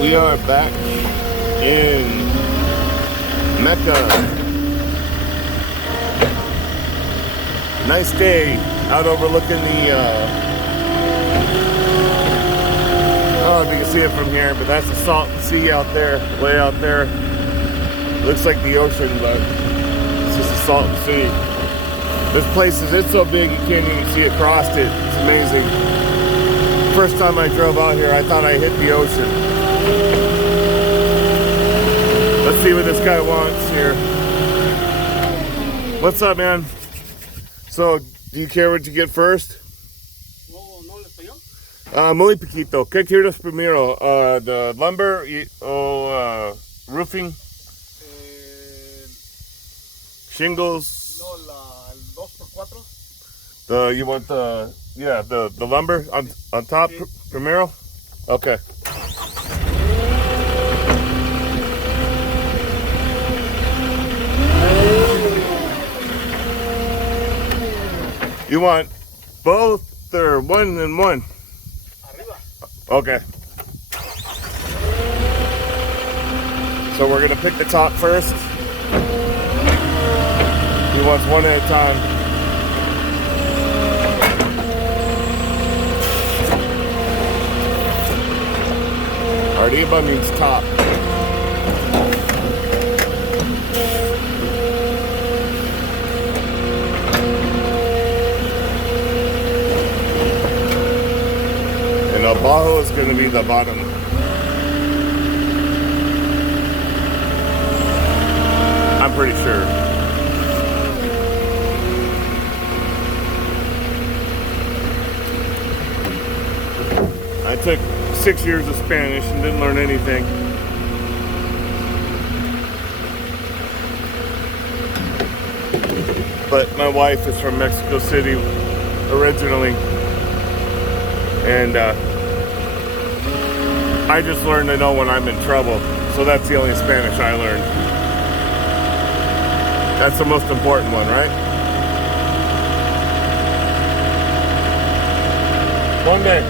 We are back in Mecca. Nice day out overlooking the, I don't know if you can see it from here, but that's the Salton Sea out there, way out there. Looks like the ocean, but it's just the Salton Sea. This place it's so big you can't even see across it. It's amazing. First time I drove out here, I thought I hit the ocean. Let's see what this guy wants here. What's up, man? So, do you care what you get first? No español. Muy poquito. ¿Qué quieres primero? The lumber o roofing? Shingles? No, el 2x4. You want the lumber on top primero? Okay. You want both or one and one? Arriba. Okay. So we're gonna pick the top first. He wants one at a time. Arriba means top. And abajo is going to be the bottom. I'm pretty sure. I took 6 years of Spanish and didn't learn anything. But my wife is from Mexico City originally. And I just learned to know when I'm in trouble. So that's the only Spanish I learned. That's the most important one, right? One day.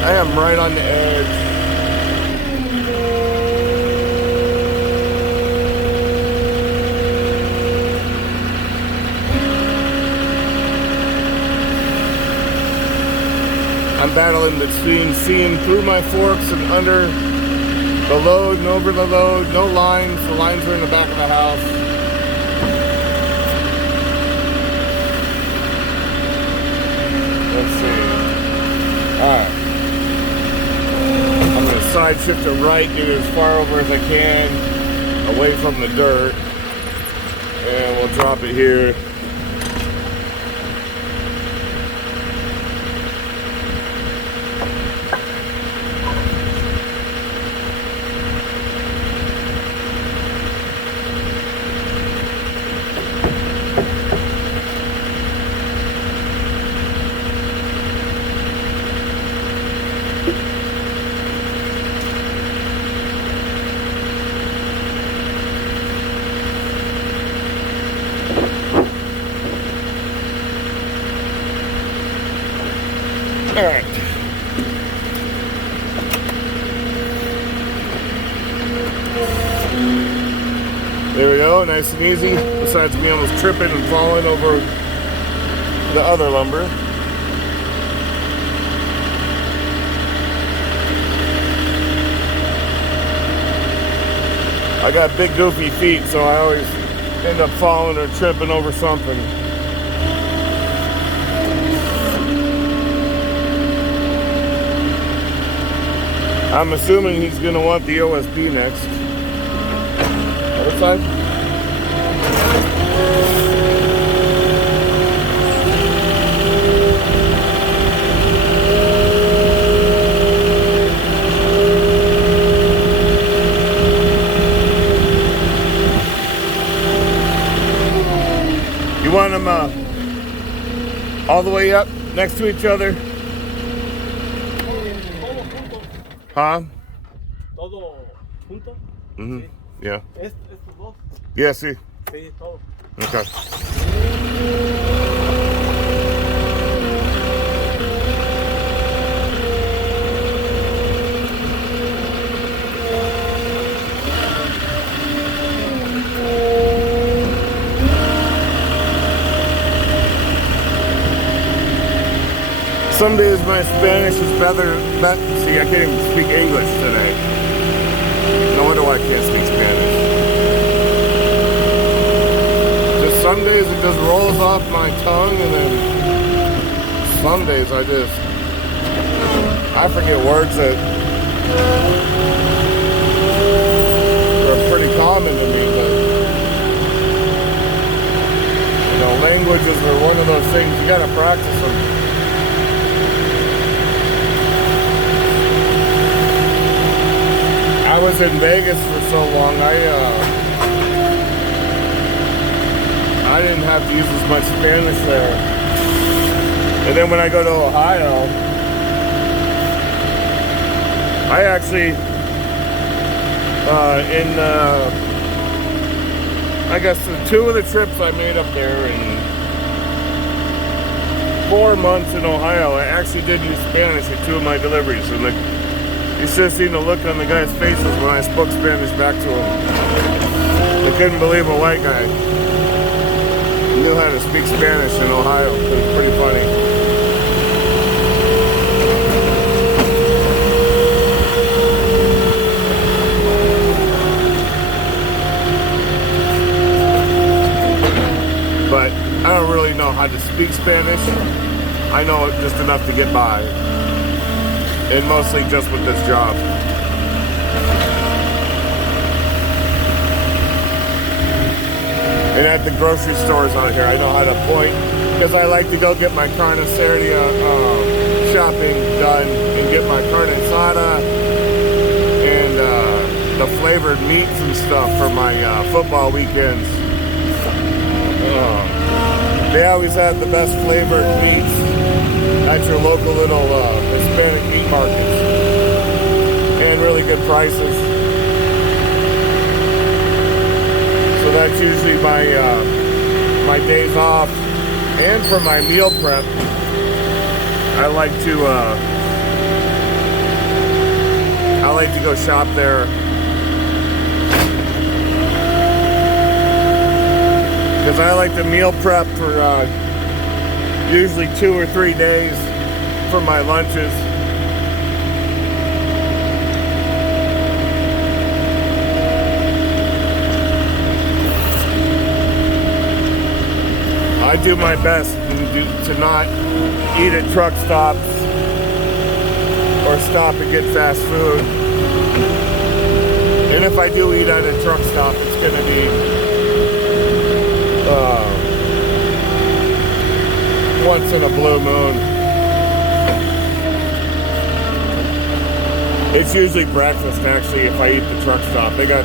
I am right on the edge. I'm battling between seeing through my forks and under the load and over the load. No lines. The lines are in the back of the house. Let's see. Alright. I'm going to side shift to right, get as far over as I can, away from the dirt, and we'll drop it here. All right. There we go, nice and easy. Besides me almost tripping and falling over the other lumber. I got big goofy feet, so I always end up falling or tripping over something. I'm assuming he's going to want the OSB next. Other side? them all the way up next to each other? Todo junto. Huh? Todo junto. Mm-hmm. Sí. Yeah. Estos dos. Yeah, see. Sí, todo. Okay. Some days my Spanish is better. See, I can't even speak English today. No wonder why I can't speak Spanish. Just some days it just rolls off my tongue, and then some days I forget words that are pretty common to me. But you know, languages are one of those things you gotta practice them. I was in Vegas for so long, I didn't have to use as much Spanish there. And then when I go to Ohio, I actually, I guess the 2 of the trips I made up there in 4 months in Ohio, I actually did use Spanish at 2 of my deliveries. And you should have seen the look on the guys' faces when I spoke Spanish back to them. They couldn't believe a white guy knew how to speak Spanish in Ohio. It was pretty funny. But I don't really know how to speak Spanish. I know just enough to get by. And mostly just with this job. And at the grocery stores out here, I know how to point, because I like to go get my carne asada shopping done and get my carne asada and the flavored meats and stuff for my football weekends. They always have the best flavored meats at your local little Hispanic meat markets, and really good prices. So that's usually my my days off, and for my meal prep, I like to go shop there. Because I like to meal prep for usually 2 or 3 days for my lunches. I do my best to not eat at truck stops or stop and get fast food. And if I do eat at a truck stop, it's going to be once in a blue moon. It's usually breakfast, actually, if I eat the truck stop. They got,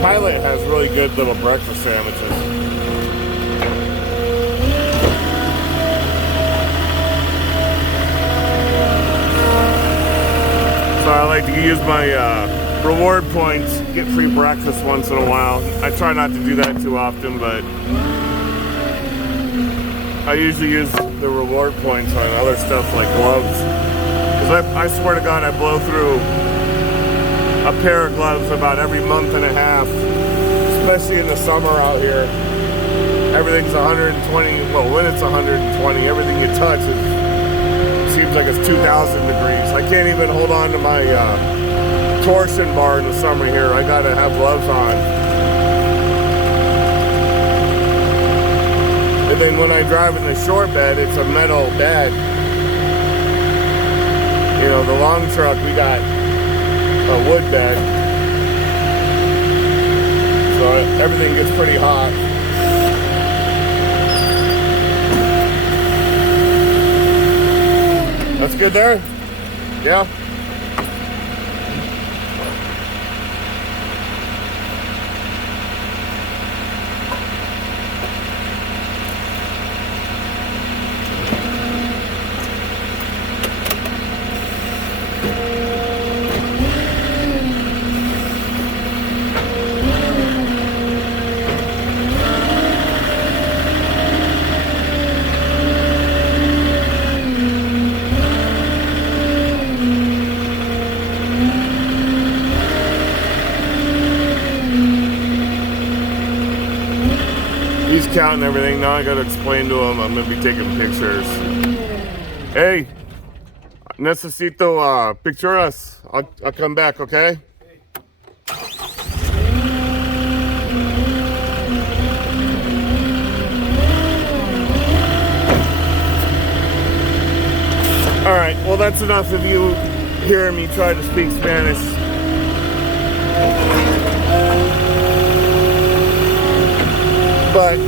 Pilot has really good little breakfast sandwiches. So I like to use my reward points, get free breakfast once in a while. I try not to do that too often, but I usually use the reward points on other stuff like gloves. Because I swear to God, I blow through a pair of gloves about every month and a half, especially in the summer out here. Everything's 120, well, when it's 120, everything you touch seems like it's 2,000 degrees. I can't even hold on to my torsion bar in the summer here. I gotta have gloves on. And then when I drive in the short bed, it's a metal bed. You know, the long truck, we got a wood bed. So everything gets pretty hot. That's good there? Yeah? counting everything. Now I gotta explain to him I'm gonna be taking pictures. Hey, necesito picturas. I'll come back, okay? All right, well, that's enough of you hearing me try to speak Spanish. But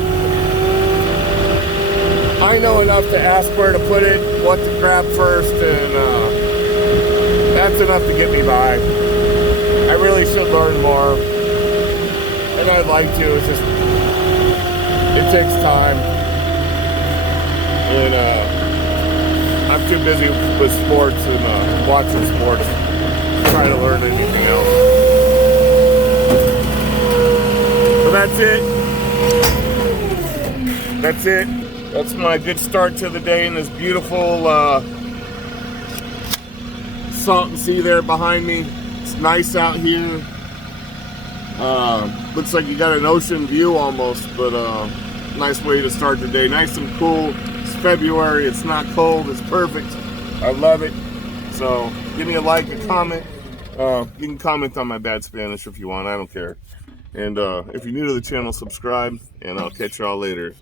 I know enough to ask where to put it, what to grab first, and that's enough to get me by. I really should learn more, and I'd like to. It's just, it takes time, and I'm too busy with sports and watching sports to try to learn anything else. So that's it. That's it. That's my good start to the day in this beautiful Salton Sea there behind me. It's nice out here. Looks like you got an ocean view almost, but nice way to start the day. Nice and cool. It's February. It's not cold. It's perfect. I love it. So give me a like, a comment. You can comment on my bad Spanish if you want. I don't care. And if you're new to the channel, subscribe, and I'll catch y'all later.